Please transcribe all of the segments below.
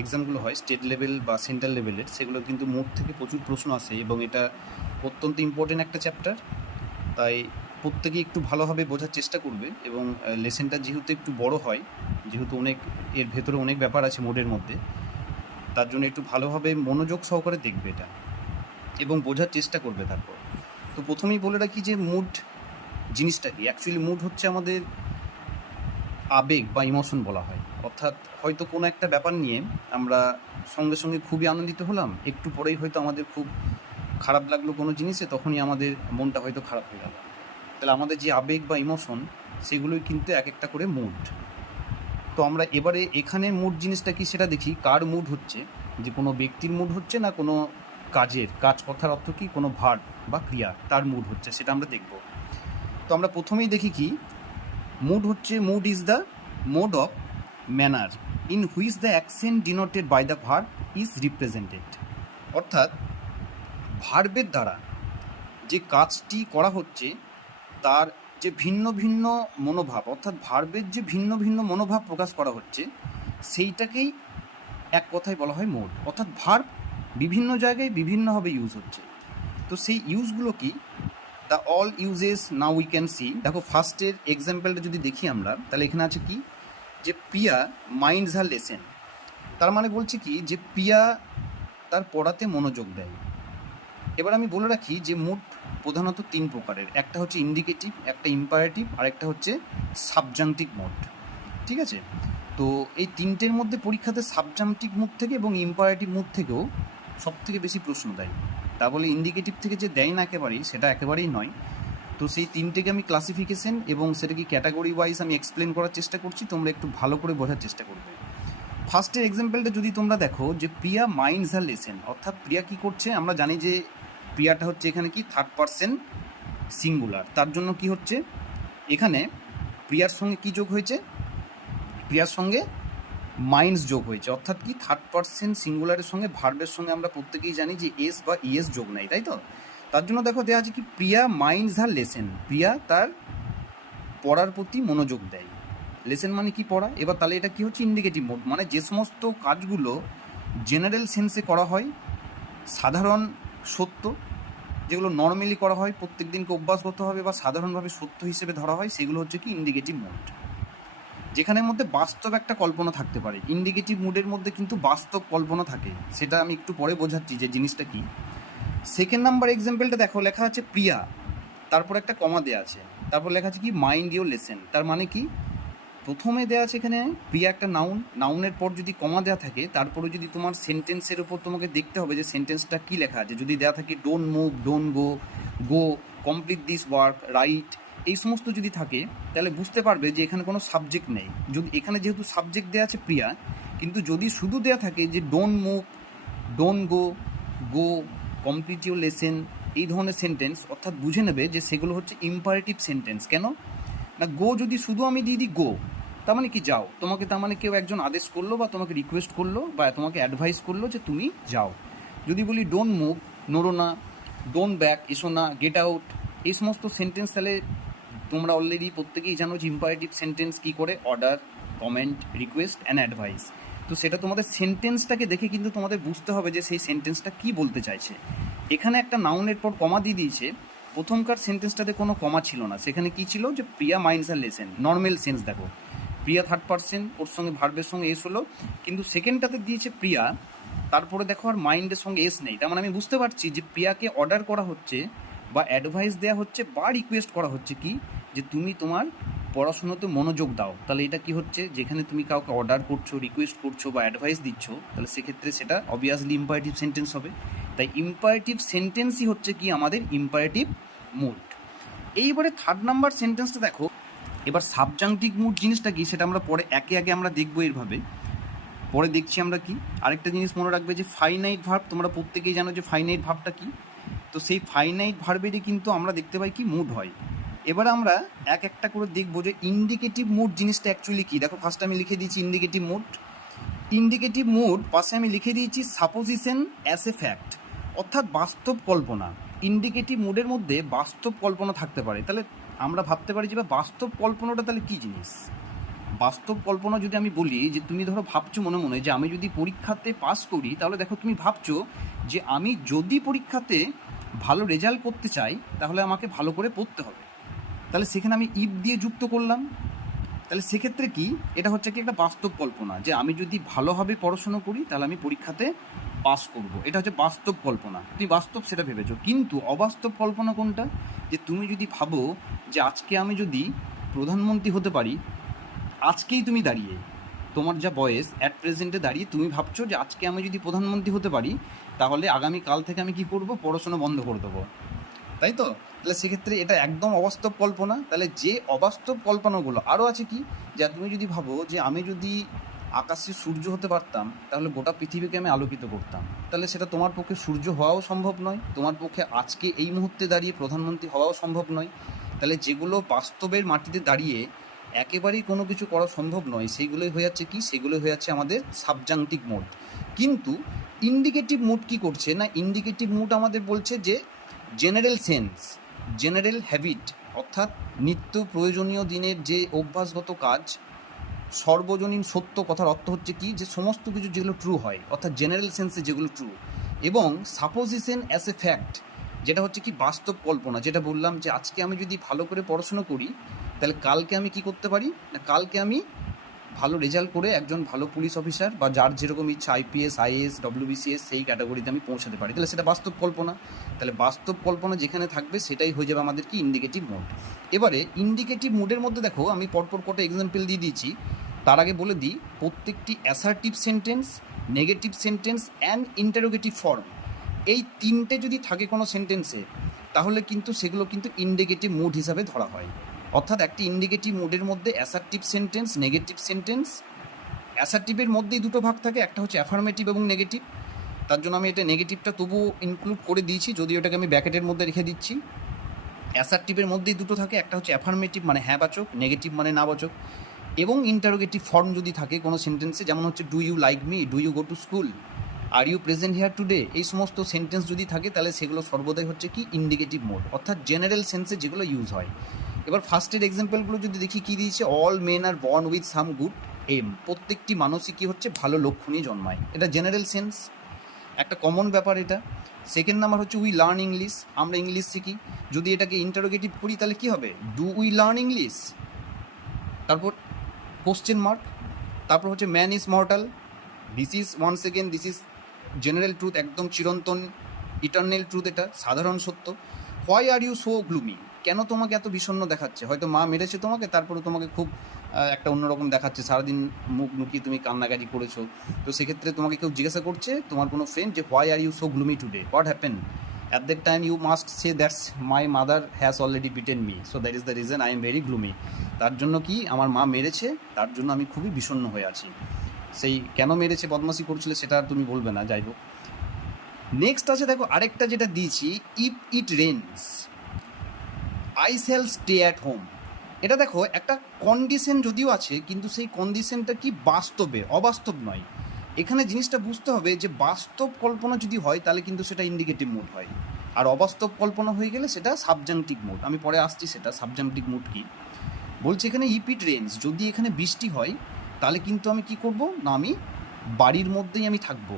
এক্সামগুলো হয় state level বা central লেভেলের, সেগুলো কিন্তু মুড থেকে প্রচুর প্রশ্ন আসে এবং এটা অত্যন্ত ইম্পর্টেন্ট একটা চ্যাপ্টার। তাই প্রত্যেকেই একটু ভালোভাবে বোঝার চেষ্টা করবে এবং লেসেনটা যেহেতু একটু বড় হয়, যেহেতু অনেক এর ভেতরে অনেক ব্যাপার আছে মুডের মধ্যে, তার জন্য একটু ভালোভাবে মনোযোগ সহকারে দেখবে এটা এবং বোঝার চেষ্টা করবে। তারপর তো প্রথমেই বলে রাখি যে মুড জিনিসটা কি। অ্যাকচুয়ালি মুড হচ্ছে আমাদের আবেগ বা ইমোশন বলা হয়। অর্থাৎ হয়তো কোনো একটা ব্যাপার নিয়ে আমরা সঙ্গে সঙ্গে খুবই আনন্দিত হলাম, একটু পরেই হয়তো আমাদের খুব খারাপ লাগলো কোনো জিনিসে, তখনই আমাদের মনটা হয়তো খারাপ হয়ে গেল। তাহলে আমাদের যে আবেগ বা ইমোশন, সেগুলোই কিন্তু এক একটা করে মুড। তো আমরা এবারে এখানে মুড জিনিসটা কি সেটা দেখি। কার মুড হচ্ছে, যে কোনো ব্যক্তির মুড হচ্ছে না কোনো কাজের, কাজ কথার অর্থ কি কোনো ভার্ব বা ক্রিয়া, তার মুড হচ্ছে, সেটা আমরা দেখব। তো আমরা প্রথমেই দেখি কি মুড হচ্ছে। Mood is the mode of manner in which the action denoted by the verb is represented. অর্থাৎ ভার্বের দ্বারা যে কাজটি করা হচ্ছে তার যে ভিন্ন ভিন্ন মনোভাব, অর্থাৎ ভার্বের যে ভিন্ন ভিন্ন মনোভাব প্রকাশ করা হচ্ছে, সেইটাকেই এক কথায় বলা হয় মুড। অর্থাৎ ভার্ব বিভিন্ন জায়গায় বিভিন্নভাবে ইউজ হচ্ছে। তো সেই ইউজগুলো কি, the all uses now we can see. দেখো ফার্স্টের এক্সাম্পলটা যদি দেখি আমরা, তাহলে এখানে আছে কি যে প্রিয়া মাইন্ডস হার লেসেন। তার মানে বলছে কি যে প্রিয়া তার পড়াতে মনোযোগ দেয়। এবার আমি বলে রাখি যে মুড প্রধানত তিন প্রকারের। একটা হচ্ছে ইন্ডিকেটিভ, একটা ইম্পারেটিভ, আর একটা হচ্ছে সাবজাংটিভ মুড। ঠিক আছে, তো এই তিনটের মধ্যে পরীক্ষাতে সাবজাংটিভ মুড থেকে এবং ইম্পারেটিভ মুড থেকেও সব থেকে বেশি প্রশ্ন দেয়। তা বলে ইন্ডিকেটিভ থেকে যে দেয় না একেবারেই, সেটা একেবারেই নয়। তো সেই তিনটেকে আমি ক্লাসিফিকেশন এবং সেটাকে ক্যাটাগরি ওয়াইজ আমি এক্সপ্লেন করার চেষ্টা করছি, তোমরা একটু ভালো করে বোঝার চেষ্টা করবে। ফার্স্টের এক্সাম্পলটা যদি তোমরা দেখো যে প্রিয়া মাইন্ডস হার লেসেন, অর্থাৎ প্রিয়া কী করছে, আমরা জানি যে প্রিয়াটা হচ্ছে এখানে কি থার্ড পারসন সিঙ্গুলার। তার জন্য কি হচ্ছে এখানে প্রিয়ার সঙ্গে কি যোগ হয়েছে, প্রিয়ার সঙ্গে মাইন্ডস যোগ হয়েছে। অর্থাৎ কি থার্ড পারসন সিঙ্গুলারের সঙ্গে ভার্বের সঙ্গে আমরা প্রত্যেকেই জানি যে এস বা ইএস যোগ নেই, তাই তো। তার জন্য দেখো দেওয়া আছে কি প্রিয়া মাইন্ডস হার লেসেন, প্রিয়া তার পড়ার প্রতি মনোযোগ দেয়। লেসেন মানে কি পড়া। এবার তাহলে এটা কি হচ্ছে ইন্ডিকেটিভ মোড, মানে যে সমস্ত কাজগুলো জেনারেল সেন্সে করা হয়, সাধারণ সত্য, যেগুলো নর্মালি করা হয়, প্রত্যেক দিনকে অভ্যাসগত হবে বা সাধারণভাবে সত্য হিসেবে ধরা হয়, সেগুলো হচ্ছে কি ইন্ডিকেটিভ মুড, যেখানের মধ্যে বাস্তব একটা কল্পনা থাকতে পারে। ইন্ডিকেটিভ মুডের মধ্যে কিন্তু বাস্তব কল্পনা থাকে, সেটা আমি একটু পরে বোঝাচ্ছি যে জিনিসটা কি। সেকেন্ড নাম্বার এক্সাম্পলটা দেখো, লেখা আছে প্রিয়া, তারপর একটা কমা দেওয়া আছে, তারপর লেখা আছে কি মাইন্ড ইউর লেসেন। তার মানে কি, প্রথমে দেওয়া আছে এখানে প্রিয়া একটা নাউন, নাউনের পর যদি কমা দেওয়া থাকে, তারপরে যদি তোমার সেন্টেন্সের উপর তোমাকে দেখতে হবে যে সেন্টেন্সটা কী লেখা আছে। যদি দেওয়া থাকে don't move, don't go, go, complete this work, right, এই সমস্ত যদি থাকে, তাহলে বুঝতে পারবে যে এখানে কোনো সাবজেক্ট নেই। যদি এখানে যেহেতু সাবজেক্ট দেওয়া আছে প্রিয়া, কিন্তু যদি শুধু দেওয়া থাকে যে don't move, don't go, go, complete your lesson, এই ধরনের সেন্টেন্স, অর্থাৎ বুঝে নেবে যে সেগুলো হচ্ছে ইম্পারেটিভ সেন্টেন্স। কেন না, গো যদি শুধু আমি দিয়ে দিই গো, তার মানে কি যাও, তোমাকে তার মানে কেউ একজন আদেশ করলো বা তোমাকে রিকোয়েস্ট করলো বা তোমাকে অ্যাডভাইস করলো যে তুমি যাও। যদি বলি ডোন্ট মুভ, নড়ো না, ডোন্ট ব্যাক, এসো না, গেট আউট, এই সমস্ত সেন্টেন্স, তাহলে তোমরা অলরেডি প্রত্যেকেই জানো যে ইম্পারেটিভ সেন্টেন্স কী করে, order, comment, request and advice. তো সেটা তোমাদের সেন্টেন্সটাকে দেখে কিন্তু তোমাদের বুঝতে হবে যে সেই সেন্টেন্সটা কী বলতে চাইছে। এখানে একটা নাউনের পর কমা দিয়ে দিয়েছে, প্রথমকার সেন্টেন্সটাতে কোনো কমা ছিল না, সেখানে কি ছিল যে প্রিয়া মাইন্ডস আর লেসেন, নর্মাল সেন্স। দেখো প্রিয়া থার্ড পারসন, ওর সঙ্গে ভার্বের সঙ্গে এস হলো, কিন্তু সেকেন্ডটাতে দিয়েছে প্রিয়া, তারপরে দেখো আর মাইন্ডের সঙ্গে এস নেই। তার মানে আমি বুঝতে পারছি যে প্রিয়াকে অর্ডার করা হচ্ছে বা অ্যাডভাইস দেওয়া হচ্ছে বা রিকোয়েস্ট করা হচ্ছে কি, যে তুমি তোমার পড়াশোনাতে মনোযোগ দাও। তাহলে এটা কি হচ্ছে, যেখানে তুমি কাউকে অর্ডার করছো, রিকোয়েস্ট করছো বা অ্যাডভাইস দিচ্ছ, তাহলে সেক্ষেত্রে সেটা অবভিয়াসলি ইম্পারেটিভ সেন্টেন্স হবে। তাই ইম্পারেটিভ সেন্টেন্সই হচ্ছে কি আমাদের ইম্পারেটিভ মুড। এইবারে থার্ড নাম্বার সেন্টেন্সটা দেখো। এবার সাবজাংটিভ মুড জিনিসটা কি সেটা আমরা পরে একে একে আমরা দেখবো, এইভাবে পরে দেখছি আমরা কি। আরেকটা জিনিস মনে রাখবে যে ফাইনাইট ভার্ব, তোমরা প্রত্যেকেই জানো যে ফাইনাইট ভার্বটা কি। তো সেই ফাইনাইট ভার্বেরই কিন্তু আমরা দেখতে পাই কি মুড হয়। এবার আমরা এক একটা করে দেখবো যে ইন্ডিকেটিভ মুড জিনিসটা অ্যাকচুয়ালি কী। দেখো ফার্স্ট আমি লিখে দিয়েছি ইন্ডিকেটিভ মুড। ইন্ডিকেটিভ মুড পাশে আমি লিখে দিয়েছি সাপোজিশন অ্যাজ এ ফ্যাক্ট, অর্থাৎ বাস্তব কল্পনা। ইন্ডিকেটিভ মুডের মধ্যে বাস্তব কল্পনা থাকতে পারে। তাহলে আমরা ভাবতে পারি যে বাস্তব কল্পনাটা তাহলে কী জিনিস। বাস্তব কল্পনা যদি আমি বলি যে তুমি ধরো ভাবছো মনে মনে যে আমি যদি পরীক্ষাতে পাস করি, তাহলে দেখো তুমি ভাবছো যে আমি যদি পরীক্ষাতে ভালো রেজাল্ট করতে চাই তাহলে আমাকে ভালো করে পড়তে হবে। তাহলে সেখানে আমি ইফ দিয়ে যুক্ত করলাম। তাহলে সেক্ষেত্রে কি, এটা হচ্ছে কি একটা বাস্তব কল্পনা যে আমি যদি ভালোভাবে পড়াশুনো করি তাহলে আমি পরীক্ষাতে পাস করব। এটা হচ্ছে বাস্তব কল্পনা, তুমি বাস্তব সেটা ভেবেছো। কিন্তু অবাস্তব কল্পনা কোনটা, যে তুমি যদি ভাবো যে আজকে আমি যদি প্রধানমন্ত্রী হতে পারি, আজকেই তুমি দাঁড়িয়ে তোমার যা বয়স অ্যাট প্রেজেন্টে দাঁড়িয়ে তুমি ভাবছো যে আজকে আমি যদি প্রধানমন্ত্রী হতে পারি তাহলে আগামীকাল থেকে আমি কি করব, পড়াশোনা বন্ধ করে দেবো, তাই তো? তাহলে সেক্ষেত্রে এটা একদম অবাস্তব কল্পনা। তাহলে যে অবাস্তব কল্পনাগুলো আরও আছে কি, যা তুমি যদি ভাবো যে আমি যদি আকাশে সূর্য হতে পারতাম তাহলে গোটা পৃথিবীকে আমি আলোকিত করতাম, তাহলে সেটা তোমার পক্ষে সূর্য হওয়াও সম্ভব নয়, তোমার পক্ষে আজকে এই মুহূর্তে দাঁড়িয়ে প্রধানমন্ত্রী হওয়াও সম্ভব নয়। তাহলে যেগুলো বাস্তবের মাটিতে দাঁড়িয়ে একেবারেই কোনো কিছু করা সম্ভব নয়, সেইগুলোই হয়ে যাচ্ছে কি, সেগুলোই হয়ে যাচ্ছে আমাদের সাবজাংটিভ মোড। কিন্তু ইন্ডিকেটিভ মুড কি করছে না, ইন্ডিকেটিভ মুড আমাদের বলছে যে জেনারেল সেন্স, জেনারেল হ্যাবিট, অর্থাৎ নিত্য প্রয়োজনীয় দিনের যে অভ্যাসগত কাজ, সর্বজনীন সত্য, কথার অর্থ হচ্ছে কি, যে সমস্ত কিছু যেগুলো ট্রু হয়, অর্থাৎ জেনারেল সেন্সে যেগুলো ট্রু, এবং সাপোজিশন অ্যাজ এ ফ্যাক্ট, যেটা হচ্ছে কি বাস্তব কল্পনা, যেটা বললাম যে আজকে আমি যদি ভালো করে পড়াশুনো করি তাহলে কালকে আমি কি করতে পারি না, কালকে আমি ভালো রেজাল্ট করে একজন ভালো পুলিশ অফিসার বা যার যেরকম ইচ্ছা আইপিএস আইএএস ডব্লিউবিসিএস সেই ক্যাটাগরিতে আমি পৌঁছাতে পারি, তাহলে সেটা বাস্তব কল্পনা। তাহলে বাস্তব কল্পনা যেখানে থাকবে সেটাই হয়ে যাবে আমাদের কি, ইন্ডিকেটিভ মুড। এবারে ইন্ডিকেটিভ মুডের মধ্যে দেখো আমি পরপর কটা এক্সাম্পল দিয়ে দিয়েছি। তার আগে বলে দিই, প্রত্যেকটি assertive sentence, negative sentence and interrogative form, এই তিনটে যদি থাকে কোনো সেন্টেন্সে তাহলে কিন্তু সেগুলো কিন্তু ইন্ডিকেটিভ মুড হিসাবে ধরা হয়। অর্থাৎ একটি ইন্ডিকেটিভ মুডের মধ্যে অ্যাসার্টিভ সেন্টেন্স, নেগেটিভ সেন্টেন্স, অ্যাসার্টিভের মধ্যেই দুটো ভাগ থাকে, একটা হচ্ছে অ্যাফার্মেটিভ এবং নেগেটিভ। তার জন্য আমি এটা নেগেটিভটা তবুও ইনক্লুড করে দিয়েছি, যদিও এটাকে আমি ব্র্যাকেটের মধ্যে রেখে দিচ্ছি। অ্যাসার্টিভের মধ্যেই দুটো থাকে, একটা হচ্ছে অ্যাফার্মেটিভ মানে হ্যাঁ বাচক, নেগেটিভ মানে না বাচক, এবং ইন্টারোগেটিভ ফর্ম যদি থাকে কোনো সেন্টেন্সে, যেমন হচ্ছে do you like me, do you go to school, are you present here today, এই সমস্ত সেন্টেন্স যদি থাকে তাহলে সেগুলো সর্বদাই হচ্ছে কি ইন্ডিকেটিভ মোড, অর্থাৎ জেনারেল সেন্সে যেগুলো ইউজ হয়। এবার ফার্স্টের এক্সাম্পলগুলো যদি দেখি, কী দিয়েছে, all men are born with some good aim, প্রত্যেকটি মানুষই কী হচ্ছে, ভালো লক্ষ্য নিয়ে জন্মায়, এটা জেনারেল সেন্স, একটা কমন ব্যাপার এটা। সেকেন্ড নাম্বার হচ্ছে উই লার্ন ইংলিশ, আমরা ইংলিশ শিখি, যদি এটাকে ইন্টারোগেটিভ করি তাহলে কী হবে, ডু উই লার্ন ইংলিশ, তারপর কোশ্চেন মার্ক, তারপর হচ্ছে man is mortal, this is one second, this is general truth, একদম চিরন্তন ইটার্নাল ট্রুথ, এটা সাধারণ সত্য। Why are you so gloomy, কেন তোমাকে এত বিষণ্ণ দেখাচ্ছে, হয়তো মা মেরেছে তোমাকে, তারপরে তোমাকে খুব একটা অন্যরকম দেখাচ্ছে, সারাদিন মুখ লুকিয়ে তুমি কান্নাকাটি করেছো, তো সেক্ষেত্রে তোমাকে কেউ জিজ্ঞাসা করছে, তোমার কোনো ফ্রেন্ড, যে why are you so gloomy today, what happen, at that time you must say that's my mother has already beaten me, so that is the reason I am very gloomy, তার জন্য কি আমার মা মেরেছে, তার জন্য আমি খুবই বিষণ্ণ হয়ে আছি। সেই কেন মেরেছে, বদমাশি করছিলে, সেটা আর তুমি বলবে না, যাই হোক। নেক্সট আছে দেখো আরেকটা যেটা দিয়েছি, if it Reigns I shall stay at home, এটা দেখো একটা কন্ডিশন যদিও আছে কিন্তু সেই কন্ডিশনটা কি বাস্তবে, অবাস্তব নয়। এখানে জিনিসটা বুঝতে হবে যে বাস্তব কল্পনা যদি হয় তাহলে কিন্তু সেটা ইন্ডিকেটিভ মুড হয়, আর অবাস্তব কল্পনা হয়ে গেলে সেটা সাবজাংটিভ মুড। আমি পরে আসছি সেটা সাবজাংটিভ মুড কি বলছি। এখানে ইফ ইট রেন্স, যদি এখানে বৃষ্টি হয় তাহলে কিন্তু আমি কি করব না, আমি বাড়ির মধ্যেই আমি থাকবো,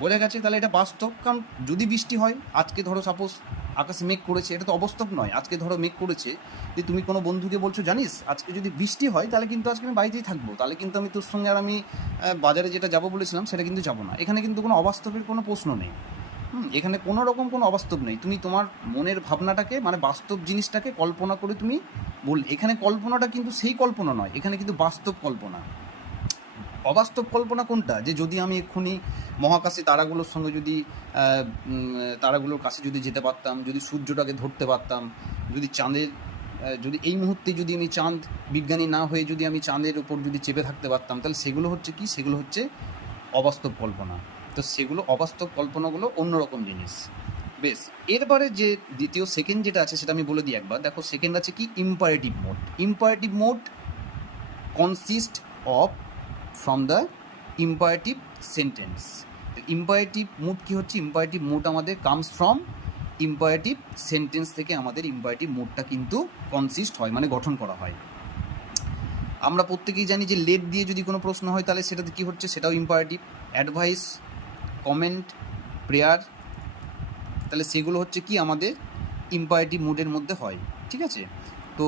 বোঝা গেছে? তাহলে এটা বাস্তব, কারণ যদি বৃষ্টি হয়, আজকে ধরো সাপোজ আকাশে মেঘ করেছে, এটা তো অবাস্তব নয়, আজকে ধরো মেঘ করেছে, যে তুমি কোনো বন্ধুকে বলছো জানিস আজকে যদি বৃষ্টি হয় তাহলে কিন্তু আজকে আমি বাড়িতেই থাকবো, তাহলে কিন্তু আমি তোর সঙ্গে আর আমি বাজারে যেটা যাবো বলেছিলাম সেটা কিন্তু যাবো না। এখানে কিন্তু কোনো অবাস্তবের কোনো প্রশ্ন নেই, এখানে কোনো রকম কোনো অবাস্তব নেই, তুমি তোমার মনের ভাবনাটাকে মানে বাস্তব জিনিসটাকে কল্পনা করে তুমি বল, এখানে কল্পনাটা কিন্তু সেই কল্পনা নয়, এখানে কিন্তু বাস্তব কল্পনা। অবাস্তব কল্পনা কোনটা, যে যদি আমি এক্ষুনি মহাকাশে তারাগুলোর সঙ্গে যদি তারাগুলোর কাছে যদি যেতে পারতাম, যদি সূর্যটাকে ধরতে পারতাম, যদি চাঁদের যদি এই মুহূর্তে যদি আমি চাঁদ বিজ্ঞানী না হয়ে যদি আমি চাঁদের উপর যদি চেপে থাকতে পারতাম, তাহলে সেগুলো হচ্ছে কি, সেগুলো হচ্ছে অবাস্তব কল্পনা। তো সেগুলো অবাস্তব কল্পনাগুলো অন্যরকম জিনিস। বেশ, এরপরে যে দ্বিতীয় সেকেন্ড যেটা আছে সেটা আমি বলে দিই একবার। দেখো সেকেন্ড আছে কি, imperative mode. Imperative mode consist of from the imperative sentence. Imperative mood কি হচ্ছে, ইম্পারেটিভ মুড আমাদের কামস ফ্রম ইম্পারেটিভ সেন্টেন্স থেকে আমাদের ইম্পারেটিভ মুডটা কিন্তু কনসিস্ট হয়, মানে গঠন করা হয়। আমরা প্রত্যেকেই জানি যে লেট দিয়ে যদি কোনো প্রশ্ন হয় তাহলে সেটাতে কী হচ্ছে, সেটাও ইম্পারেটিভ। অ্যাডভাইস, কমেন্ট, প্রেয়ার, তাহলে সেগুলো হচ্ছে কি আমাদের ইম্পারেটিভ মুডের মধ্যে হয়, ঠিক আছে। তো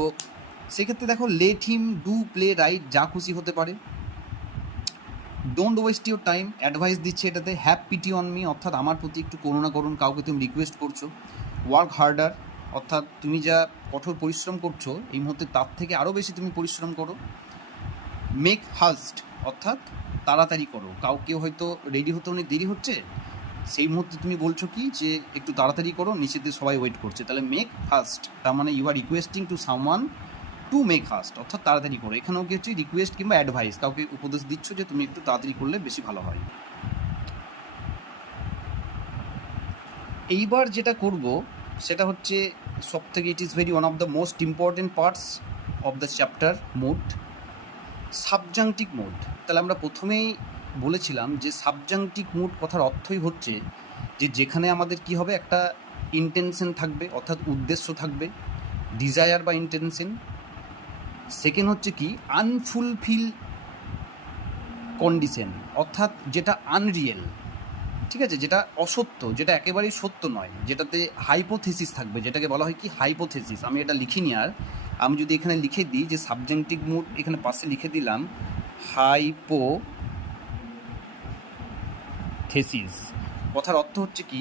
সেক্ষেত্রে দেখো, let him do play right, যা খুশি হতে পারে। Don't waste your time, advice দিচ্ছে এটাতে। হ্যাভ পিটি অন মি, অর্থাৎ আমার প্রতি একটু করুণা করুন, কাউকে তুমি রিকোয়েস্ট করছো। ওয়ার্ক হার্ডার, অর্থাৎ তুমি যা কঠোর পরিশ্রম করছো এই মুহূর্তে তার থেকে আরও বেশি তুমি পরিশ্রম করো। মেক হাস্ট, অর্থাৎ তাড়াতাড়ি করো, কাউকে হয়তো রেডি হতে অনেক দেরি হচ্ছে, সেই মুহূর্তে তুমি বলছো কি যে একটু তাড়াতাড়ি করো, নিচেতে সবাই ওয়েট করছে, তাহলে মেক হাস্ট, তার মানে you are requesting to someone to make haste, অর্থাৎ তাড়াতাড়ি করো। এখানেও কি হচ্ছে, রিকোয়েস্ট কিংবা অ্যাডভাইস, কাউকে উপদেশ দিচ্ছ যে তুমি একটু তাড়াতাড়ি করলে বেশি ভালো হয়। এইবার যেটা করব সেটা হচ্ছে সব থেকে, it is very one of the most important parts of the chapter, mood, subjunctive mood. তাহলে আমরা প্রথমেই বলেছিলাম যে সাবজাংটিভ মুড কথার অর্থই হচ্ছে যে যেখানে আমাদের কি হবে, একটা ইন্টেনশন থাকবে, অর্থাৎ উদ্দেশ্য থাকবে, ডিজায়ার বা ইন্টেনশন। সেকেন্ড হচ্ছে কি আনফুলফিল কন্ডিশন, অর্থাৎ যেটা আনরিয়েল, ঠিক আছে, যেটা অসত্য, যেটা একেবারেই সত্য নয়, যেটাতে হাইপোথেসিস থাকবে, যেটাকে বলা হয় কি হাইপোথেসিস। আমি এটা লিখিনি, আর আমি যদি এখানে লিখে দিই যে সাবজেক্টিভ মুড, এখানে পাশে লিখে দিলাম হাইপোথেসিস, কথার অর্থ হচ্ছে কি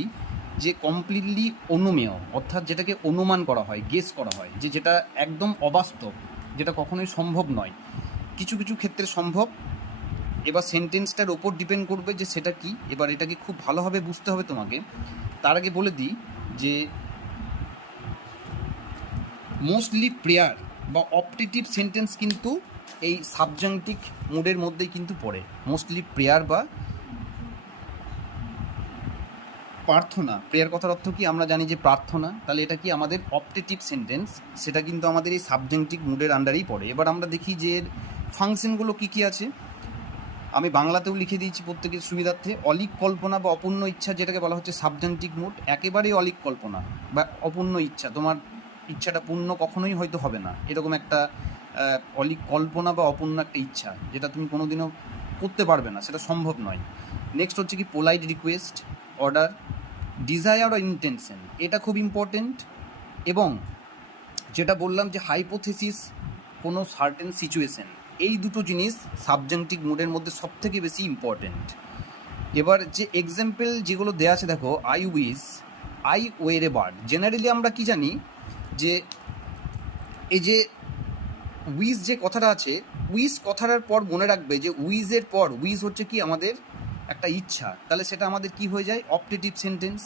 যে কমপ্লিটলি অনুমেয়, অর্থাৎ যেটাকে অনুমান করা হয়, গেস করা হয়, যে যেটা একদম অবাস্তব, যেটা কখনোই সম্ভব নয়। কিছু কিছু ক্ষেত্রে সম্ভব। এবার সেন্টেন্সটার ওপর ডিপেন্ড করবে যে সেটা কি। এবার এটাকে খুব ভালোভাবে বুঝতে হবে তোমাকে। তার আগে বলে দিই যে মোস্টলি প্রেয়ার বা অপটেটিভ সেন্টেন্স কিন্তু এই সাবজাংটিভ মুডের মধ্যেই কিন্তু পড়ে। মোস্টলি প্রেয়ার বা প্রার্থনা, প্রেয়ার কথার অর্থ কি আমরা জানি যে প্রার্থনা, তাহলে এটা কি আমাদের অপটেটিভ সেন্টেন্স, সেটা কিন্তু আমাদের এই সাবজাংটিভ মুডের আন্ডারেই পড়ে। এবার আমরা দেখি যে এর ফাংশনগুলো কী কী আছে। আমি বাংলাতেও লিখে দিয়েছি প্রত্যেকের সুবিধার্থে। অলিক কল্পনা বা অপূর্ণ ইচ্ছা, যেটাকে বলা হচ্ছে সাবজাংটিভ মুড, একেবারেই অলিক কল্পনা বা অপূর্ণ ইচ্ছা, তোমার ইচ্ছাটা পূর্ণ কখনোই হয়তো হবে না, এরকম একটা অলিক কল্পনা বা অপূর্ণ একটা ইচ্ছা, যেটা তুমি কোনোদিনও করতে পারবে না, সেটা সম্ভব নয়। নেক্সট হচ্ছে কি পোলাইট রিকোয়েস্ট, অর্ডার, ডিজায়ার ও ইন্টেনশন, এটা খুব ইম্পর্টেন্ট। এবং যেটা বললাম যে হাইপোথেসিস, কোনো সার্টেন সিচুয়েশন, এই দুটো জিনিস সাবজাংটিভ মুডের মধ্যে সবথেকে বেশি ইম্পর্টেন্ট। এবার যে এক্সাম্পল যেগুলো দেওয়া আছে দেখো, I wish, I were a bird, generally আমরা কি জানি যে এই যে উইশ যে কথাটা আছে, উইশ কথাটার পর মনে রাখবে যে উইজের পর, উইশ হচ্ছে কি আমাদের একটা ইচ্ছা, তাহলে সেটা আমাদের কি হয়ে যায়, অপটেটিভ সেন্টেন্স।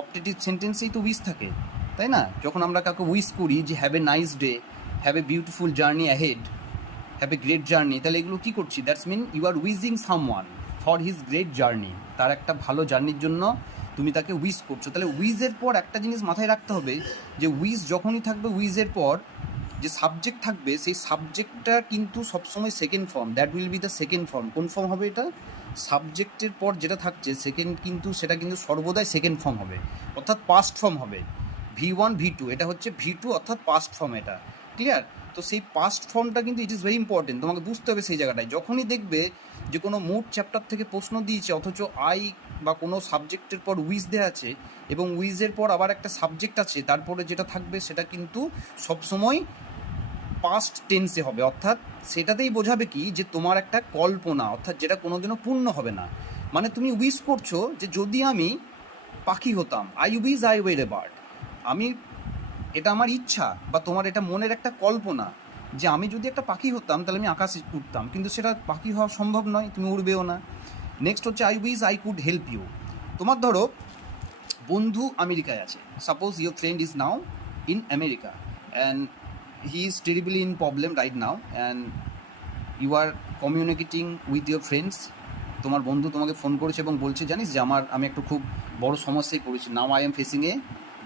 অপটেটিভ সেন্টেন্সেই তো উইশ থাকে, তাই না? যখন আমরা কাউকে উইশ করি যে have a nice day, have a beautiful journey ahead, have a great journey, তাহলে এগুলো কী করছি, that's mean you are wishing someone for his great journey, তার একটা ভালো জার্নির জন্য তুমি তাকে উইশ করছো। তাহলে উইজের পর একটা জিনিস মাথায় রাখতে হবে যে উইশ যখনই থাকবে, উইজের পর যে সাবজেক্ট থাকবে, সেই সাবজেক্টটা কিন্তু সবসময় second form, that will be the second form. কোন ফর্ম হবে এটা? সাবজেক্টের পর যেটা থাকছে সেকেন্ড, কিন্তু সেটা কিন্তু সর্বদাই সেকেন্ড ফর্ম হবে, অর্থাৎ পাস্ট ফর্ম হবে। V1 V2, এটা হচ্ছে V2, অর্থাৎ পাস্ট ফর্ম, এটা ক্লিয়ার? তো সেই পাস্ট ফর্মটা কিন্তু ইট ইজ ভেরি ইম্পর্টেন্ট, তোমাকে বুঝতে হবে সেই জায়গাটায়। যখনই দেখবে যে কোনো মুড চ্যাপ্টার থেকে প্রশ্ন দিয়েছে, অথচ আই বা কোনো সাবজেক্টের পর উইজ দেওয়া আছে এবং উইজের পর আবার একটা সাবজেক্ট আছে, তারপরে যেটা থাকবে সেটা কিন্তু সবসময় পাস্ট টেন্সে হবে, অর্থাৎ সেটাতেই বোঝাবে কি যে তোমার একটা কল্পনা, অর্থাৎ যেটা কোনোদিনও পূর্ণ হবে না। মানে তুমি উইশ করছো যে যদি আমি পাখি হতাম, I wish I were a bird, আমি, এটা আমার ইচ্ছা বা তোমার এটা মনের একটা কল্পনা যে আমি যদি একটা পাখি হতাম তাহলে আমি আকাশে উঠতাম, কিন্তু সেটা পাখি হওয়া সম্ভব নয়, তুমি উড়বেও না। নেক্সট হচ্ছে I wish I could help you. তোমার ধরো বন্ধু আমেরিকায় আছে, suppose your friend is now in America and he is terribly in problem right now and you are communicating with your friends. তোমার বন্ধু তোমাকে ফোন করেছে এবং বলছে জানিস যে আমি একটু খুব বড় সমস্যায় পড়েছি, now I am facing a